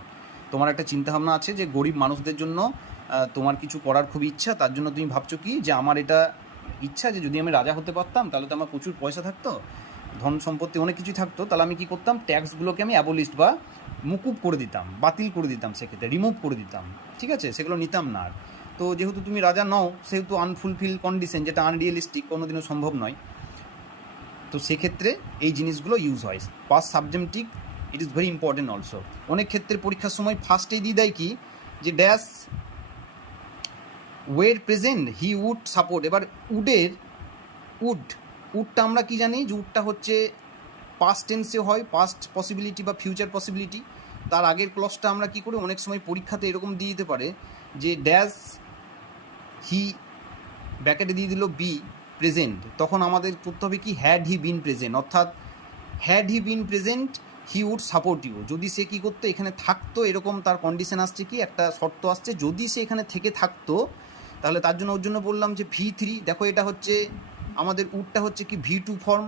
তোমার একটা চিন্তাভাবনা আছে যে গরিব মানুষদের জন্য তোমার কিছু করার খুব ইচ্ছা, তার জন্য তুমি ভাবছো কি যে আমার এটা ইচ্ছা যে যদি আমি রাজা হতে পারতাম তাহলে তো আমার প্রচুর পয়সা থাকতো, ধন সম্পত্তি অনেক কিছুই থাকতো, তাহলে আমি কী করতাম, ট্যাক্সগুলোকে আমি অ্যাবলিস্ট বা মুকুব করে দিতাম, বাতিল করে দিতাম, সেক্ষেত্রে রিমুভ করে দিতাম, ঠিক আছে, সেগুলো নিতাম না আর। তো যেহেতু তুমি রাজা নও সেহেতু আনফুলফিল কন্ডিশন, যেটা আনরিয়েলিস্টিক, কোনোদিনও সম্ভব নয়, তো সেক্ষেত্রে এই জিনিসগুলো ইউজ হয়। Past subjunctive it is very important also. অনেক ক্ষেত্রে পরীক্ষার সময় ফার্স্টেই দিয়ে দেয় কি, যে dash were present he would support. এবার উডের উডটা আমরা কি জানি, যে উডটা হচ্ছে পাস্ট টেন্সে হয়, পাস্ট পসিবিলিটি বা ফিউচার পসিবিলিটি। তার আগের ক্লসটা আমরা কি করি, অনেক সময় পরীক্ষাতে এরকম দিয়ে দিতে পারে যে ড্যাশ হি ব্যাকেটে দিয়ে দিল বি প্রেজেন্ট, তখন আমাদের করতে হবে কি, হ্যাড হি বিন প্রেজেন্ট, অর্থাৎ had he been present he would support you. যদি সে কী করতো, এখানে থাকতো, এরকম তার কন্ডিশন আসছে কি, একটা শর্ত আসছে, যদি সে এখানে থেকে থাকতো তাহলে তার জন্য ওর জন্য বললাম যে V3। দেখো এটা হচ্ছে আমাদের উডটা হচ্ছে কি V2 ফর্ম,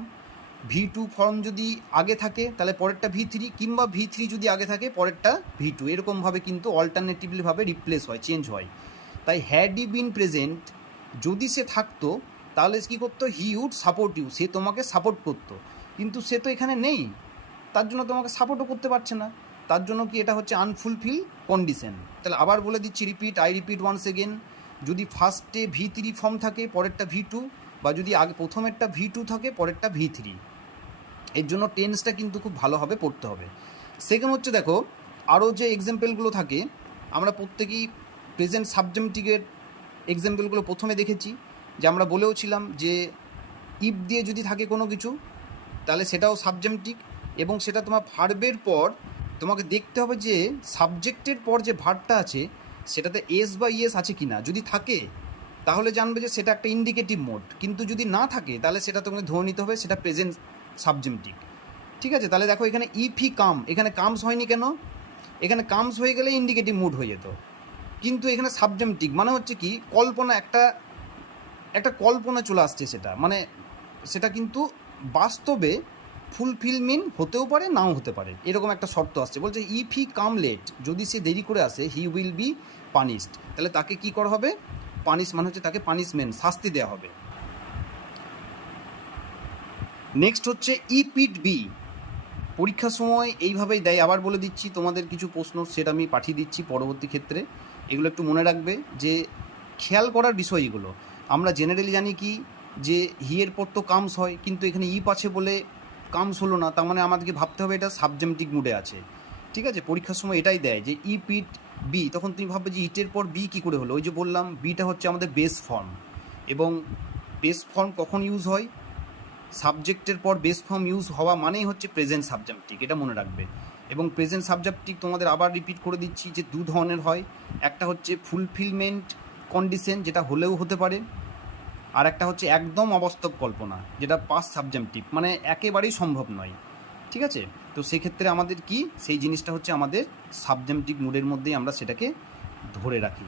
V2 ফর্ম যদি আগে থাকে তাহলে পরেরটা V3, কিংবা V3 যদি আগে থাকে পরেরটা V2, এরকমভাবে কিন্তু অল্টারনেটিভলিভাবে রিপ্লেস হয়, চেঞ্জ হয়। তাই হ্যাড হি বিন প্রেজেন্ট যদি সে থাকতো তাহলে কী করতো, হি উড সাপোর্ট ইউ, সে তোমাকে সাপোর্ট করতো, কিন্তু সে তো এখানে নেই, তার জন্য তোমাকে সাপোর্টও করতে পারছে না, তার জন্য কি এটা হচ্ছে আনফুলফিল কন্ডিশন। তাহলে আবার বলে দিচ্ছি, আই রিপিট ওয়ান্স এগেন, যদি ফার্স্টে V3 ফর্ম থাকে পরেরটা V2, বা যদি আগে প্রথমেরটা V2 থাকে পরেরটা V3, এর জন্য টেন্সটা কিন্তু খুব ভালোভাবে পড়তে হবে। সেকেন্ড হচ্ছে দেখো আরও যে এক্সাম্পলগুলো থাকে, আমরা প্রত্যেকেই প্রেজেন্ট সাবজেক্টিভের এক্সাম্পলগুলো প্রথমে দেখেছি, যে আমরা বলেওছিলাম যে ইফ দিয়ে যদি থাকে কোনো কিছু তাহলে সেটাও সাবজেক্টিভ, এবং সেটা তোমার ভার্বের পর তোমাকে দেখতে হবে যে সাবজেক্টের পর যে ভার্বটা আছে সেটাতে এস বা ইএস আছে কি না। যদি থাকে তাহলে জানবে যে সেটা একটা ইন্ডিকেটিভ মোড, কিন্তু যদি না থাকে তাহলে সেটা তোমাকে ধরে নিতে হবে সেটা প্রেজেন্ট সাবজেক্টিভ, ঠিক আছে। তাহলে দেখো এখানে ইফ হি কাম, এখানে কামস হয়নি কেন, এখানে কামস হয়ে গেলে ইন্ডিকেটিভ মুড হয়ে যেত, কিন্তু এখানে সাবজেক্টিভ মানে হচ্ছে কি, কল্পনা, একটা কল্পনা চলে আসছে, সেটা মানে সেটা কিন্তু বাস্তবে ফুলফিলমেন্ট হতেও পারে নাও হতে পারে, এরকম একটা শর্ত আসছে। বলছে ইফ হি কাম লেট, যদি সে দেরি করে আসে, হি উইল বি পানিশড, তাহলে তাকে কি করা হবে? পানিশ মানে হচ্ছে তাকে পানিশমেন্ট, শাস্তি দেওয়া হবে। নেক্সট হচ্ছে ইফ ইট বি, পরীক্ষার সময় এইভাবেই দেয়। আবার বলে দিচ্ছি, তোমাদের কিছু প্রশ্ন সেটা আমি পাঠিয়ে দিচ্ছি পরবর্তী ক্ষেত্রে, এগুলো একটু মনে রাখবে, যে খেয়াল করার বিষয় এগুলো। আমরা জেনারেলি জানি কি, যে হিয়ের পর তো কামস হয়, কিন্তু এখানে ইপ আছে বলে কামস হলো না, তার মানে আমাদেরকে ভাবতে হবে এটা সাবজেক্টিভ মুডে আছে। ঠিক আছে, পরীক্ষার সময় এটাই দেয় যে ইপ ইট বি, তখন তুমি ভাববে যে ইটের পর বি কী করে হলো। ওই যে বললাম, বিটা হচ্ছে আমাদের বেস ফর্ম, এবং বেস ফর্ম কখন ইউজ হয়? সাবজেক্টের পর বেস ফর্ম ইউজ হওয়া মানেই হচ্ছে প্রেজেন্ট সাবজেক্টিভ, এটা মনে রাখবে। এবং প্রেজেন্ট সাবজেক্টিভ তোমাদের আবার রিপিট করে দিচ্ছি যে দু ধরনের হয়, একটা হচ্ছে ফুলফিলমেন্ট কন্ডিশন, যেটা হলেও হতে পারে, আর একটা হচ্ছে একদম অবাস্তব কল্পনা, যেটা পাস্ট সাবজেক্টিভ, মানে একেবারেই সম্ভব নয়। ঠিক আছে, তো সেক্ষেত্রে আমাদের কি, সেই জিনিসটা হচ্ছে আমাদের সাবজেক্টিভ মুডের মধ্যেই আমরা সেটাকে ধরে রাখি।